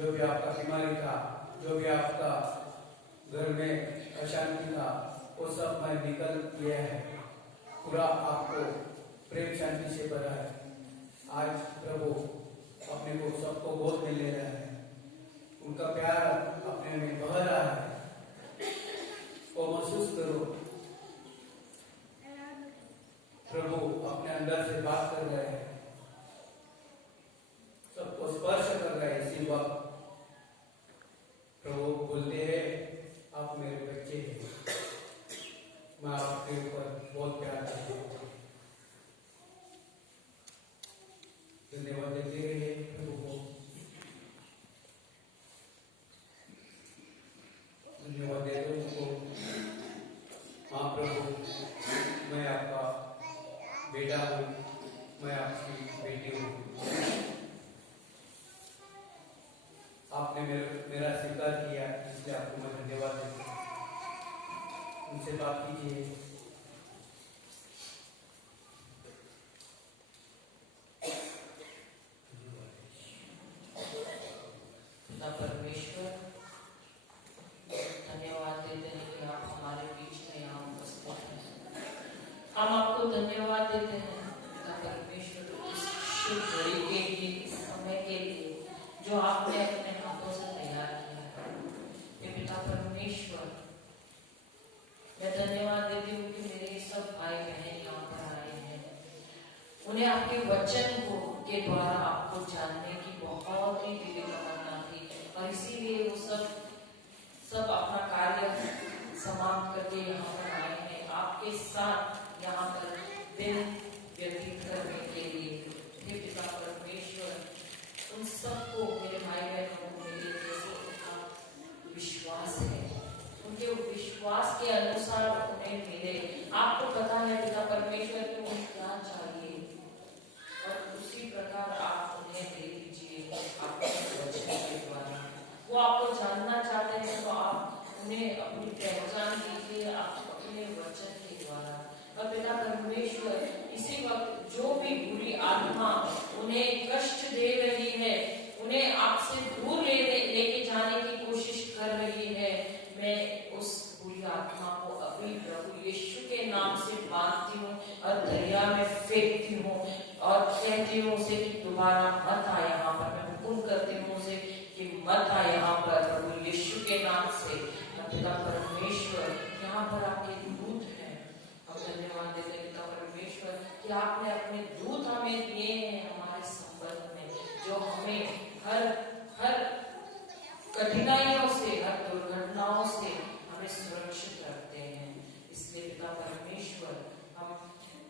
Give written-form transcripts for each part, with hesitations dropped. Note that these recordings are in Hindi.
जो भी आपका बीमारी था, जो भी आपका घर में अशांति था, वो सब मैं निकल गया है। पूरा आपको प्रेम शांति से भरा है। आज प्रभु अपने को सबको गोद में ले रहा है। उनका प्यार अपने में बह रहा है। वो महसूस करो, प्रभु अपने अंदर से बात कर रहे हैं, सबको स्पर्श कर रहे हैं। इसी वक्त प्रभु बोलते हैं, आप मेरे बच्चे हैं, मैं आपके ऊपर बहुत प्यार करता हूँ। धन्यवाद देते रहिए प्रभु को, धन्यवाद देते उनको। हाँ प्रभु, मैं आपका बेटा हूँ, मैं आपकी बेटी हूँ। आपने मेरा स्वीकार किया, इसलिए आपको मैं धन्यवाद देता हूँ। उनसे बात कीजिए। परमेश्वर, धन्यवाद देते हैं कि आप हमारे बीच में यहाँ उपस्थित हैं। हम आपको धन्यवाद देते हैं परमेश्वर, इस शुभ घड़ी के लिए, इस समय के लिए जो आपने अपने हाथों से तैयार किया है। ये पिता परमेश्वर, मैं धन्यवाद देती हूँ कि मेरे सब भाई बहन यहाँ पर आए हैं। उन्हें आपके वचन को के द्वारा आपको जानने की बहुत ही दिव्य तमन्ना थी, और इसीलिए वो सब अपना कार्य समाप्त करके यहाँ पर आए हैं, आपके साथ यहाँ पर दिन व्यतीत करने के लिए। हे पिता परमेश्वर, उन सबको, मेरे भाई बहनों को मेरे जैसे उनका विश्वास है, उनके विश्वास के अनुसार उन्हें मिले। आपको पता है पिता परमेश्वर कि उन्हें क्या चाहिए, और उसी प्रकार आप उन्हें दे दीजिए आपके वचन के द्वारा। वो आपको जानना चाहते हैं तो आप उन्हें अपनी पहचान दीजिए आप अपने वचन के द्वारा। और पिता परमेश्वर, इसी वक्त जो भी बुरी आत्मा उन्हें कष्ट दे रही है, उन्हें आपसे दूर लेके जाने की कोशिश कर रही है, मैं उस बुरी आत्मा को अभी प्रभु यीशु के नाम से बांधती हूँ और दरिया में फेंकती हूँ, और कहती हूँ उसे कि दोबारा मत आ यहाँ पर। मैं हुक्म करती हूँ उसे कि मत आ यहाँ पर प्रभु यीशु के नाम से। पिता परमेश्वर, यहाँ पर आपके दूत हैं, हम धन्यवाद देते हैं पिता परमेश्वर कि आपने अपने दूत हमें दिए हैं हमारे संबंध में, जो हमें हर कठिनाइयों से, हर दुर्घटनाओं से हमें सुरक्षित रखते हैं। इसलिए पिता परमेश्वर, हम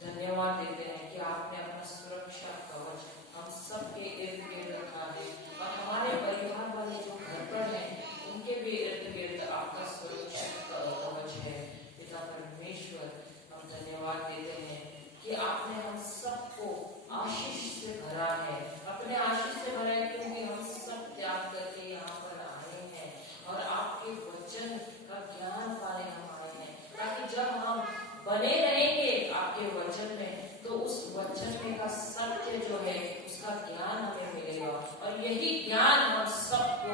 धन्यवाद देते हैं कि आपने अपना सुरक्षा कवच हम सबके इर्द गिर्द रखा है, और हमारे परिवार वाले जो घर पर हैं उनके भी इर्द गिर्द आपका सुरक्षा कवच है। पिता परमेश्वर, हम धन्यवाद देते हैं कि आपने हम सबको आशीष से भरा है, अपने आशीष से भरा है, क्योंकि हम सब त्याग करके यहाँ पर आए हैं और आपके वचन का ज्ञान पाने हम आए हैं, ताकि जब हम बने रहेंगे आपके वचन में तो उस वचन में का सत्य जो है उसका ज्ञान हमें मिलेगा, और यही ज्ञान हम सबको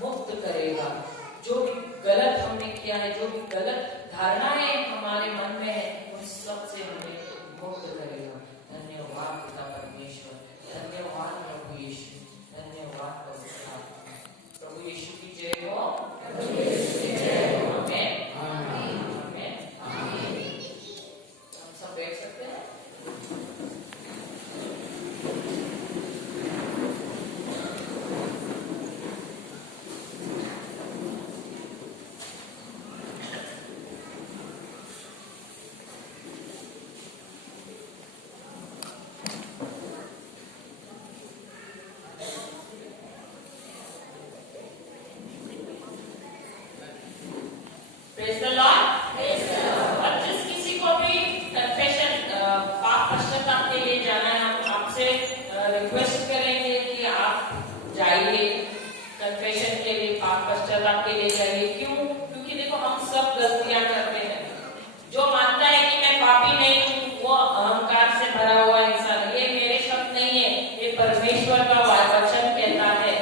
मुक्त करेगा। जो भी गलत हमने किया है, जो भी गलत धारणाएं हमारे मन में है, उन सब से हमें मुक्त करेगा। धन्यवाद पिता परमेश्वर, धन्यवाद प्रभु यीशु, धन्यवाद प्रभु यीशु की जय हो, प्रभु यीशु की जय हो। आमीन, आमीन, आमीन। हम सब बैठ सकते हैं। Praise the Lord. Praise the Lord. और जिस किसी को भी confession पाप पश्चाताप के लिए जाना है, हम आपसे रिक्वेस्ट करेंगे कि आप जाइए confession के लिए, पाप पश्चाताप के लिए जाइए। क्यों? क्योंकि देखो हम सब गलतियां करते हैं। जो मानता है कि मैं पापी नहीं हूँ, वो अहंकार से भरा हुआ इंसान। ये मेरे शब्द नहीं है, ये परमेश्वर का वचन कहता है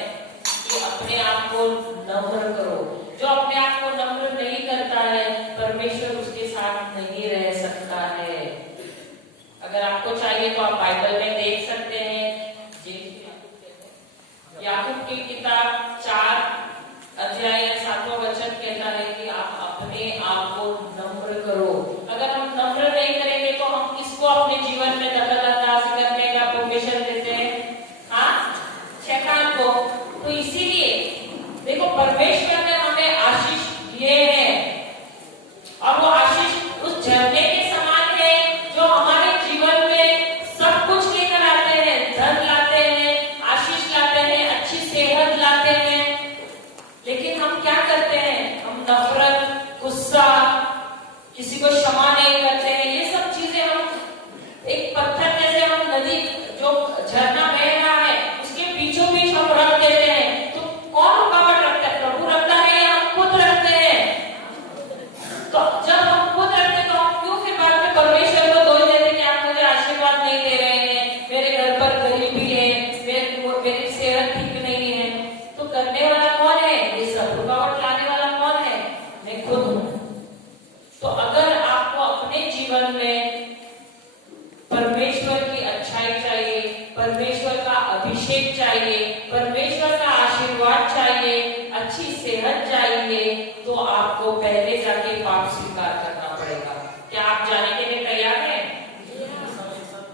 कि अपने अपने आप को नम्र करो। जो अपने आप को नम्र नहीं करता है, परमेश्वर उसके साथ नहीं रह सकता है। अगर आपको चाहिए तो आप बाइबल में देख सकते हैं, याकूब की किताब 4 अध्याय 7वां वचन कहता है कि आप अपने आप को नम्र करो। अगर हम नम्र नहीं करेंगे तो हम किसको अपने जीवन में दखल-अंदाजी करने का परमिशन देते हैं? हाँ, शैतान को। तो इसीलिए देखो, परमेश्वर ने हमें आशीष दिए हैं और वो आशीष उस झरने के समान है जो हमारे जीवन में सब कुछ लेकर आते हैं। धन लाते हैं, आशीष लाते हैं, अच्छी सेहत लाते हैं। लेकिन हम क्या करते हैं? हम नफरत, गुस्सा, किसी को क्षमा नहीं करते हैं। ये सब चीजें हम एक पत्थर जैसे हम नदी जो झरना बह रहा है उसके बीचों बीच हम रख देते हैं। तो कौन रुकावट रखता है? प्रभु रखता है या हम खुद रखते हैं? तो जब हम खुद रखते हैं तो हम क्यों फिर बाद में परमेश्वर को दोष देते हैं कि आप मुझे आशीर्वाद नहीं दे रहे हैं, मेरे घर पर गरीबी है, मेरी सेहत ठीक नहीं है। तो करने वाला कौन है? ये सब रुकावट लाने वाला कौन है? मैं खुद हूँ। तो अगर आपको अपने जीवन में परमेश्वर की अच्छाई चाहिए, परमेश्वर का अभिषेक चाहिए, परमेश्वर का आशीर्वाद चाहिए, अच्छी सेहत चाहिए, तो आपको पहले जाके पाप स्वीकार करना पड़ेगा। क्या आप जाने के लिए तैयार हैं?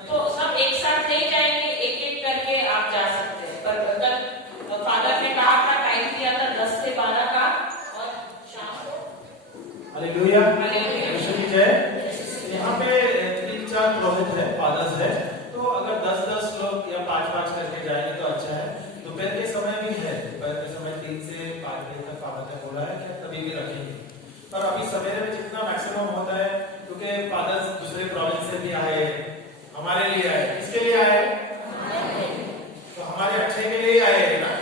तो सब एक साथ नहीं जाएंगे, एक एक करके आप जा सकते हैं। पर कल फादर ने कहा था, टाइम दिया था 10 से 12 का, और शाम को। हालेलुया, यीशु की जय। यहाँ पे 3-4 प्रोजेक्ट है, फादर्स है, तो अगर 10-10 लोग या 5-5 करके जाएंगे तो अच्छा है। दोपहर के समय भी है, दोपहर के समय 3 से 5 बजे तक फादर ने बोला है कि कभी भी रखेंगे। पर अभी सवेरे में जितना मैक्सिमम होता है, क्योंकि फादर्स दूसरे प्रोविंस से भी आए, हमारे लिए आए। किसके लिए आए? तो हमारे अच्छे के लिए आए ना।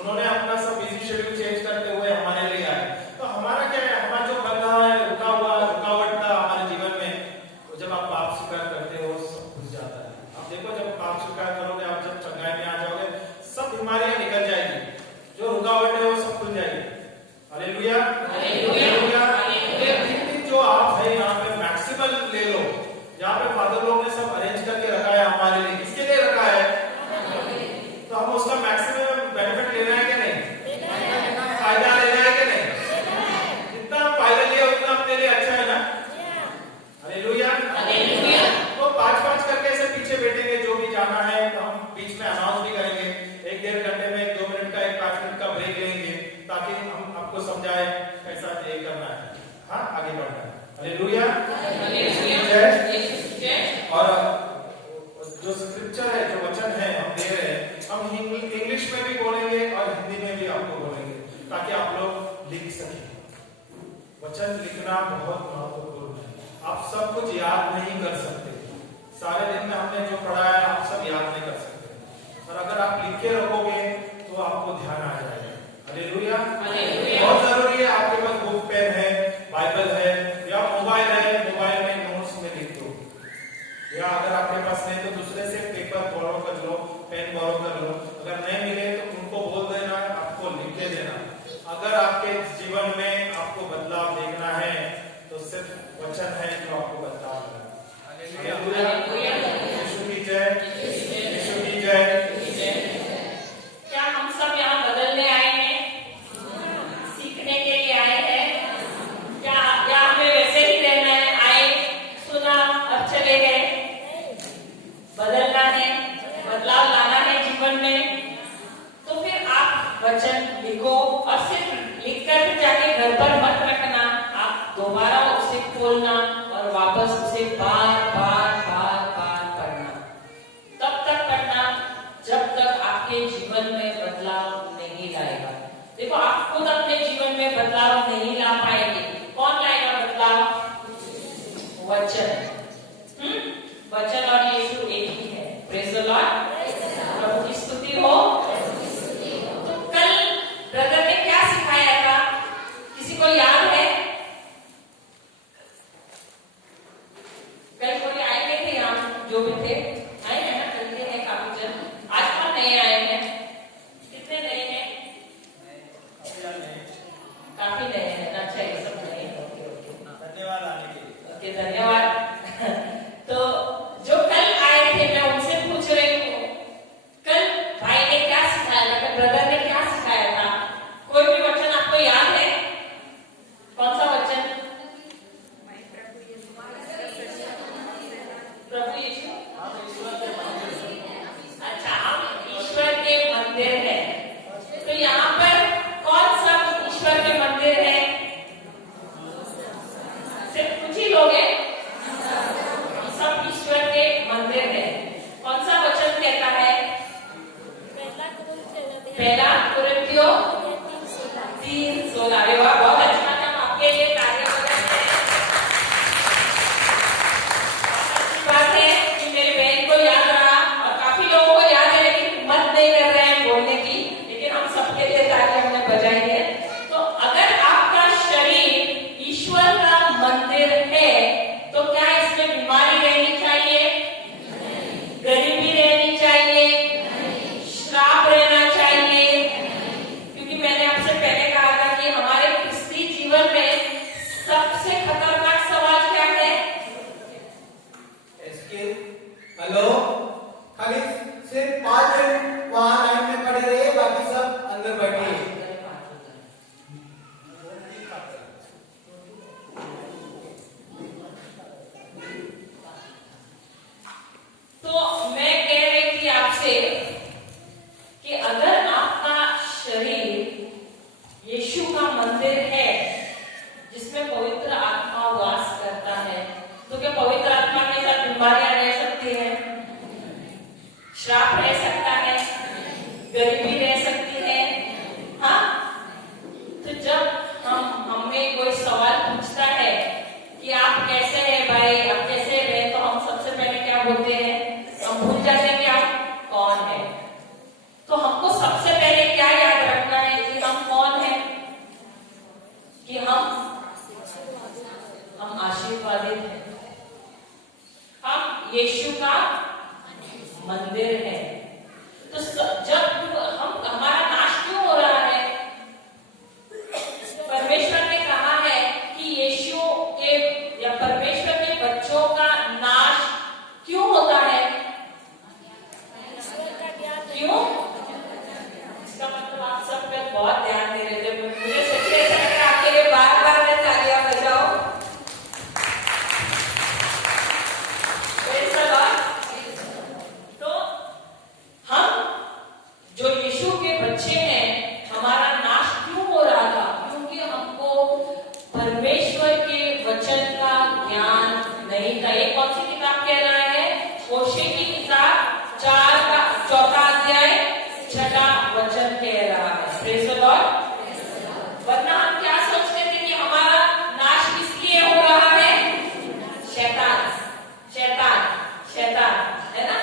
उन्होंने अपना सब बिजी शेड्यूल चेंज करते हुए हमारे लिए आए। तो हमारा क्या है? हमारा जो बंधा है, रुकावट था हमारे जीवन में, तो जब आप पाप स्वीकार करते हो सब भूल जाता है। आप देखो, जब पाप स्वीकार करोगे, आप जब चंगाई में आ जाओगे, सब बीमारियां निकल जाएगी, जो रुकावट है वो सब खुल जाएगी। Hallelujah, hallelujah. जो आप है यहाँ पे मैक्सिमल ले लो। यहाँ पे फादर लोग ने सब अरेंज करके रखा है हमारे लिए। किसके लिए रखा है? तो हम उसका मैक्सिमम बेनिफिट लेना है कि नहीं? फायदा लेना है कि नहीं? जितना फायदा लिया उतना अपने लिए अच्छा है ना। Hallelujah, hallelujah. तो 5-5 करके ऐसे पीछे बैठेंगे, जो भी जाना है तो हम बीच में अनाउंस भी करेंगे। 1-1.5 घंटे में 1-2 मिनट का, 1-5 मिनट का ब्रेक लेंगे, ताकि हम आपको समझाए कैसा ये करना है, हाँ, आगे बढ़ना है। हालेलुया, और जो स्क्रिप्चर है, जो वचन है हम दे रहे हैं, हम इंग्लिश में भी बोलेंगे और हिंदी में भी आपको बोलेंगे, ताकि आप लोग लिख सकें। वचन लिखना बहुत महत्वपूर्ण है। आप सब कुछ याद नहीं कर सकते, सारे दिन में हमने जो पढ़ा है आप सब याद नहीं कर सकते, और अगर आप लिख के रखोगे तो आपको ध्यान आ जाएगा। हालेलुया, बहुत जरूरी है। आपके पास बुक, पेन है, बाइबल है या मोबाइल है, मोबाइल में नोट्स में लिख दो, या अगर आपके पास नहीं तो दूसरे से पेपर बोरो कर लो, पेन बोरो कर लो। अगर नहीं मिले तो उनको बोल देना, आपको लिख के देना। अगर आपके जीवन में आपको बदलाव देखना है तो सिर्फ वचन है जो आपको बदलाव करेगा। हालेलुया, यीशु की जय, यीशु की जय। क्या हम सब यहाँ बदलने आए हैं? सीखने के लिए आए हैं? क्या या हमें वैसे ही रहना है? आए, सुना, अब चले गए? बदलना है, बदलाव लाना है जीवन में। तो फिर आप वचन लिखो, और सिर्फ लिखकर जाके घर पर मत रखना, आप दोबारा उसे खोलना और वापस उसे बार बार पढ़ना। तब तक पढ़ना जब तक आपके जीवन में बदलाव नहीं लाएगा। देखो, आप खुद अपने जीवन में बदलाव नहीं ला पाएंगे, कौन लाएगा बदलाव? वचन। वचन और यीशु एक ही है। प्रेज़ द लॉर्ड, प्रभु की स्तुति हो। तो कल ब्रदर ने क्या सिखाया था? किसी को याद है? कल कोई आए नहीं थे यहाँ, जो भी थे आए हैं ना? कल के हैं काफी जन, आज कौन नहीं आए हैं? कितने नहीं हैं? कितनी हो? 316। अरे वाह, बहुत अच्छा काम, आपके लिए तालियां बजाते हैं। बात है कि मेरी बहन को याद रहा और काफी लोगों को याद है, लेकिन हिम्मत नहीं कर रहे हैं बोलने की, लेकिन हम सबके लिए तालियां हमने बजाई है। तो अगर आपका शरीर ईश्वर का मंदिर है तो क्या इसमें बीमारी रहनी चाहिए? गरीबी रहनी चाहिए? श्राप रहना चाहिए? क्योंकि मैंने आपसे पहले कहा था कि हमारे क्रिस्ती जीवन में सबसे खतरनाक सवाल क्या है? हेलो, खाली सिर्फ 5 मिनट वहां लाइन में खड़े रहे, बाकी सब अंदर बैठिए। तो मैं कह रही थी आपसे कि अगर आपका शरीर यीशु का मंदिर है जिसमें पवित्र आत्मा वास करता है, तो क्या पवित्र आत्मा के साथ बीमारियां रह सकती हैं? श्राप रह सकता है? गरीबी रह सकती है? हाँ? तो जब हमें कोई सवाल पूछता है कि आप कैसे हैं भाई, आप कैसे हैं, तो हम सबसे पहले क्या बोलते हैं? हम भूल जाते हैं कि आप कौन है। तो हमको सबसे पहले क्या याद रखना है कि हम कौन है? कि हम आशीर्वादित हैं, हम यीशु का मंदिर है। तो जब हमारा नाश क्यों हो रहा है? परमेश्वर ने कहा है कि यीशु के या परमेश्वर के बच्चों का नाश क्यों होता है? क्यों? इसका मतलब आप सब पे बहुत ध्यान दे रहे थे। मुझे सच्ची ऐसा लग रहा है आपके लिए बार-बार मैं तालियां बजाऊं। तो हम जो यीशु के बच्चे हैं, हमारा नाश क्यों हो रहा था? क्योंकि हमको परमेश्वर के वचन का ज्ञान नहीं था। ये कौन सी किताब कह रहा है? होशे की किताब 4 का 4 अध्याय 6 वचन कह रहा है। Praise the Lord. वरना हम क्या सोचते थे कि हमारा नाश किस लिए हो रहा है? शैतान, शैतान, शैतान, है ना?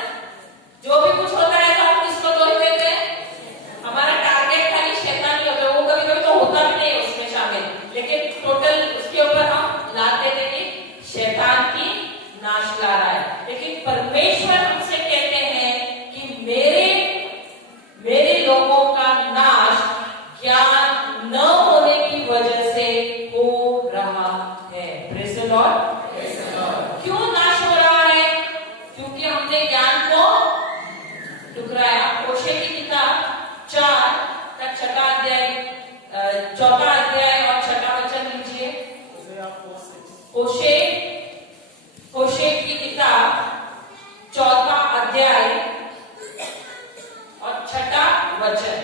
जो भी कुछ होता है तो हम किसको दोष देते हैं? हमारा टारगेट खाली शैतान ही होता है। वो कभी कभी तो होता भी नहीं उसमें शामिल, लेकिन टोटल उसके ऊपर हम लाते थे कि शैतान की नाश ला रहा है। लेकिन परमेश्वर हमसे कहते हैं कि मेरे लोगों का नाश ज्ञान न होने की वजह से हो रहा है। Praise the Lord. क्यों नाश हो रहा है? क्योंकि हमने ज्ञान को ठुकराया। होशे की किताब 4 का 6 अध्याय 4 अध्याय और 6 वचन लीजिए। होशे की किताब 4 अध्याय और 6 वचन।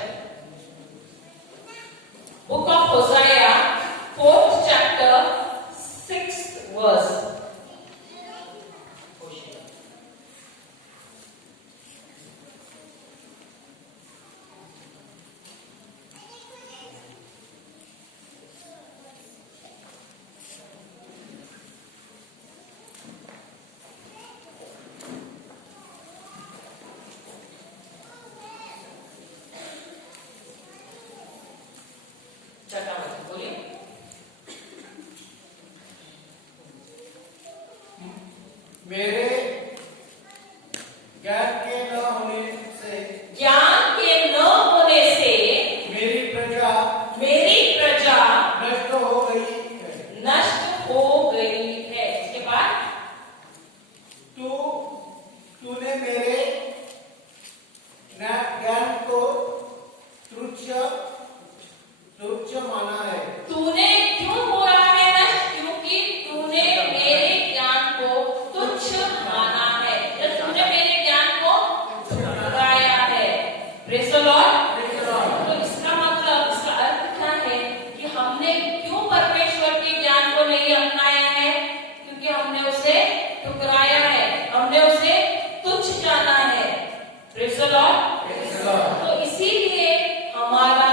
Book of Hosea 4th chapter 6th verse। बोलिए। मेरे ज्ञान के न होने से मेरी प्रजा नष्ट हो गई है। इसके बाद तूने मेरे ज्ञान को तुच्छ माना है। तूने क्यों हो रहा है नष्ट? क्योंकि तूने मेरे ज्ञान को तुच्छ माना है, या तूने मेरे ज्ञान को ठुकराया है। Praise the Lord. तो इसका मतलब, इसका अर्थ क्या है कि हमने क्यों परमेश्वर के ज्ञान को नहीं अपनाया है? क्योंकि हमने उसे ठुकराया है, हमने उसे तुच्छ जाना है। Praise the Lord. तो इसीलिए हमारा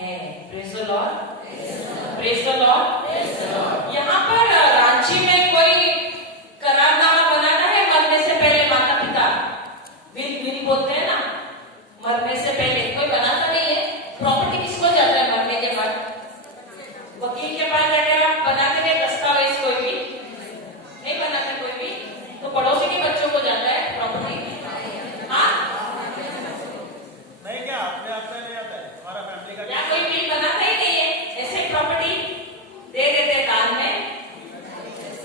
है। Praise the Lord, praise the Lord. यहाँ पर रांची में कोई करारनामा बनाना है मरने से पहले, माता पिता विल बोलते हैं ना, मरने से पहले कोई बनाता नहीं है। प्रॉपर्टी किसको जाता है मरने के बाद? वकील के पास जाकर आप बनाते हैं दस्तावेज, कोई भी नहीं बनाते, कोई भी तो पड़ोसी के बच्चों को जाता है प्रॉपर्टी। हाँ नहीं, क्या अपने आप में नहीं आता है, हमारा फैमिली का या कोई बिल बनाता ही नहीं है, ऐसे प्रॉपर्टी दे देते दान में।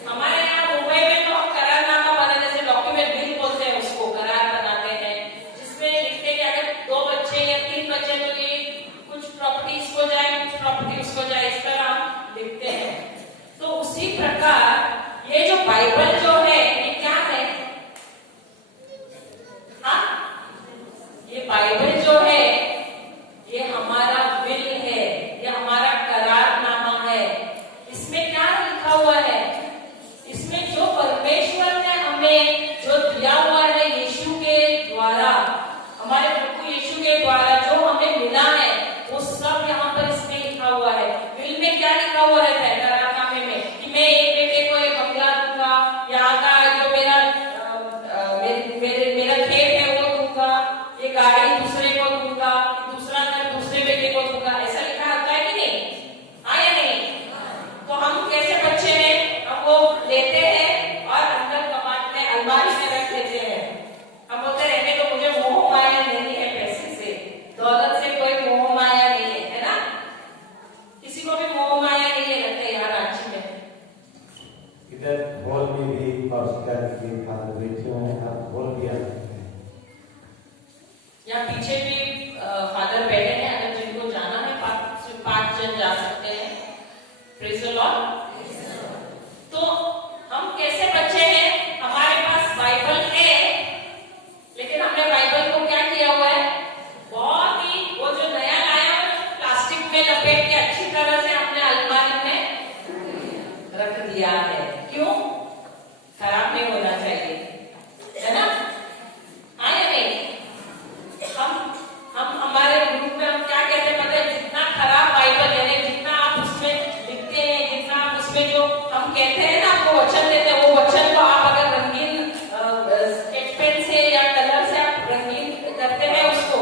हमारे यहाँ मुंबई में तो हम करारनामा बनाने से डॉक्यूमेंट बिल बोलते हैं उसको, करार बनाते हैं जिसमें लिखते हैं कि अगर 2 बच्चे या 3 बच्चे तो ये कुछ प्रॉपर्टी इसको जाए, कुछ प्रॉपर्टी उसको जाए, इस तरह हम लिखते हैं। तो उसी प्रकार ये जो बाइबल जो है ये क्या है? हाँ, ये बाइबल जो है ये हमारा विल है, ये हमारा करारनामा है। इसमें क्या लिखा हुआ है? इसमें जो परमेश्वर ने हमें जो दिया हुआ है यीशु के द्वारा, हमारे प्रभु यीशु के द्वारा जो हमें मिला है वो सब यहाँ पर इसमें लिखा हुआ है। विल में क्या लिखा हुआ रहता है करारनामे में? कि मैं एक बेटे को एक बंगला दूंगा, यहाँ का जो मेरा खेत है वो दूंगा, ये गाड़ी दूसरे को दूंगा, दूसरा घर दूसरे बेटे को दूंगा, ऐसा लिखा होता है कि नहीं? हाँ या नहीं? तो हम कैसे बच्चे हैं, हम वो लेते हैं और अंदर कपाट में अलमारी में रख देते हैं। हम बोलते रहने तो मुझे मोह माया नहीं है, पैसे से दौलत से कोई मोह माया नहीं है, है ना? किसी को भी मोह माया नहीं है लगता है यहाँ रांची में। इधर हॉल में भी फादर बैठे हुए हैं, आप हॉल भी आ सकते हैं। यहाँ पीछे भी फादर बैठे हैं, अगर जिनको जाना है 5 जन जा सकते हैं। Praise the Lord. तो हम कैसे बच्चे हैं? हमारे पास बाइबल है, लेकिन हमने बाइबल को क्या किया हुआ है? बहुत ही वो जो नया लाया प्लास्टिक में लपेट के अच्छी तरह से हमने अलमारी में रख दिया है। क्यों? खराब नहीं होना चाहिए, है ना? हाँ या नहीं? हम हमारे ग्रुप में हम क्या कहते हैं पता है? जितना खराब बाइबल है, जितना आप उसमें लिखते हैं, जितना आप उसमें जो हम कहते हैं ना, आपको वचन देते हैं, वो वचन को आप अगर रंगीन स्केच पेन से या कलर से आप रंगीन करते हैं, उसको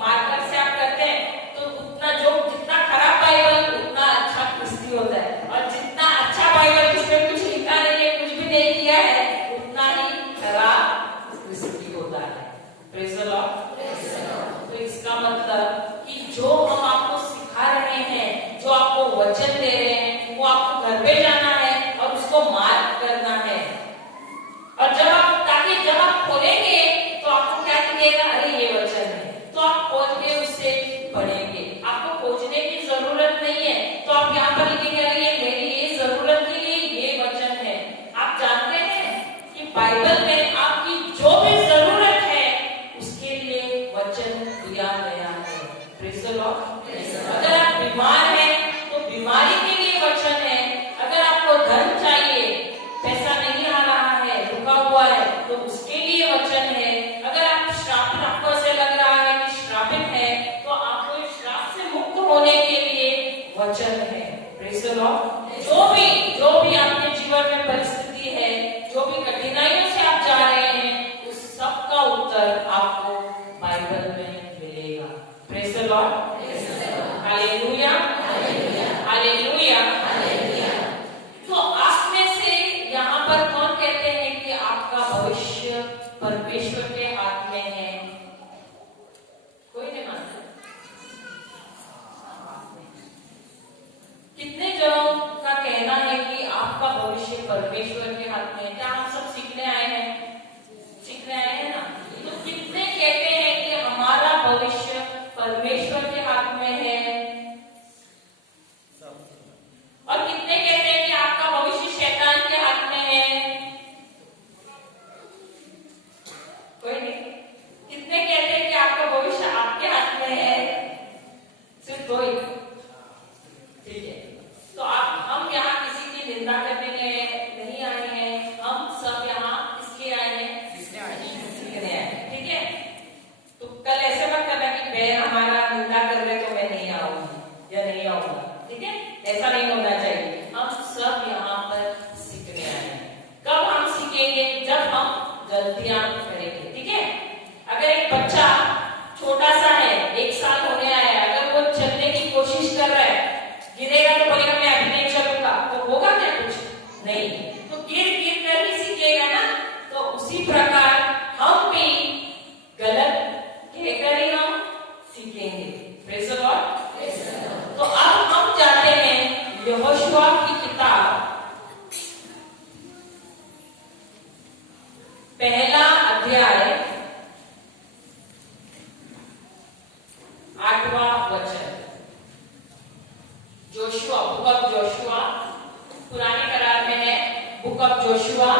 मार्कर से आप करते हैं, तो उतना जितना खराब बाइबल उतना अच्छा क्रिस्ती होता है, और जितना अच्छा बाइबल जिसमें कुछ लिखा नहीं है, कुछ भी नहीं किया है, उतना ही खराब क्रिस्ती होता है। Praise the Lord. तो इसका मतलब कि जो हम आपको सिखा रहे हैं, जो आपको वचन दे रहे हैं, वो आपको घर पे जाना है और उसको मार्क करना है। और जब आप खोलेंगे तो आपको क्या दिखेगा? अरे ये वचन है, तो आप खोल के उससे पढ़ेंगे। आपको खोजने की जरूरत नहीं है, तो आप यहाँ पर लिखेंगे अरे ये मेरी ये जरूरत के लिए ये वचन है। आप जानते हैं कि बाइबल में आपकी जो भी जरूरत है उसके लिए वचन दिया गया है। Praise the Lord. अगर आप बीमार हैं तो बीमारी के लिए वचन है। अगर आपको धन चाहिए, पैसा नहीं आ रहा है, रुका हुआ है, तो उसके लिए वचन है। अगर आप श्रापित, आपको ऐसे लग रहा है कि श्रापित है, तो आपको इस श्राप से मुक्त होने के लिए वचन है। Praise the Lord. जो भी आपके जीवन में परिस्थिति है, जो भी कठिनाइयों से आप जा रहे हैं, उस सब का उत्तर आपको बाइबल में मिलेगा। Praise the Lord. Hallelujah, hallelujah, hallelujah. तो आप में से यहाँ पर कौन कहते हैं कि आपका भविष्य परमेश्वर के हाथ में है? कोई नहीं मानता। कितने जनों का कहना है कि आपका भविष्य परमेश्वर के हाथ में है? क्या हम सब सीखने आए हैं? सीखने आए हैं ना? तो कितने कहते हैं कि हमारा भविष्य परमेश्वर के हाथ में है? और कितने कहते हैं कि आपका भविष्य शैतान के हाथ में है? कोई नहीं। कितने कहते हैं कि आपका भविष्य आपके हाथ में है? सिर्फ 2 ही। ठीक है। तो हम यहाँ किसी की निंदा करने के लिए नहीं आए हैं, होगा, ठीक है? ऐसा नहीं होना चाहिए। हम सब यहाँ पर सीखने आए हैं। कब हम सीखेंगे? जब हम गलतियां करेंगे, ठीक है? अगर एक बच्चा छोटा सा है, 1 साल होने आया है, अगर वो चलने की कोशिश कर रहा है, गिरेगा तो बोलेगा मैं अभी नहीं चलूंगा, तो होगा क्या? कुछ नहीं। तो गिर गिर कर ही सीखेगा ना। तो उसी प्रकार हम भी गलत कहकर ही हम सीखेंगे। Praise the Lord. तो अब हम जाते हैं यहोशुआ की किताब, पहला अध्याय 8वां वचन। जोशुआ, बुक ऑफ जोशुआ, पुराने करार में है बुक ऑफ जोशुआ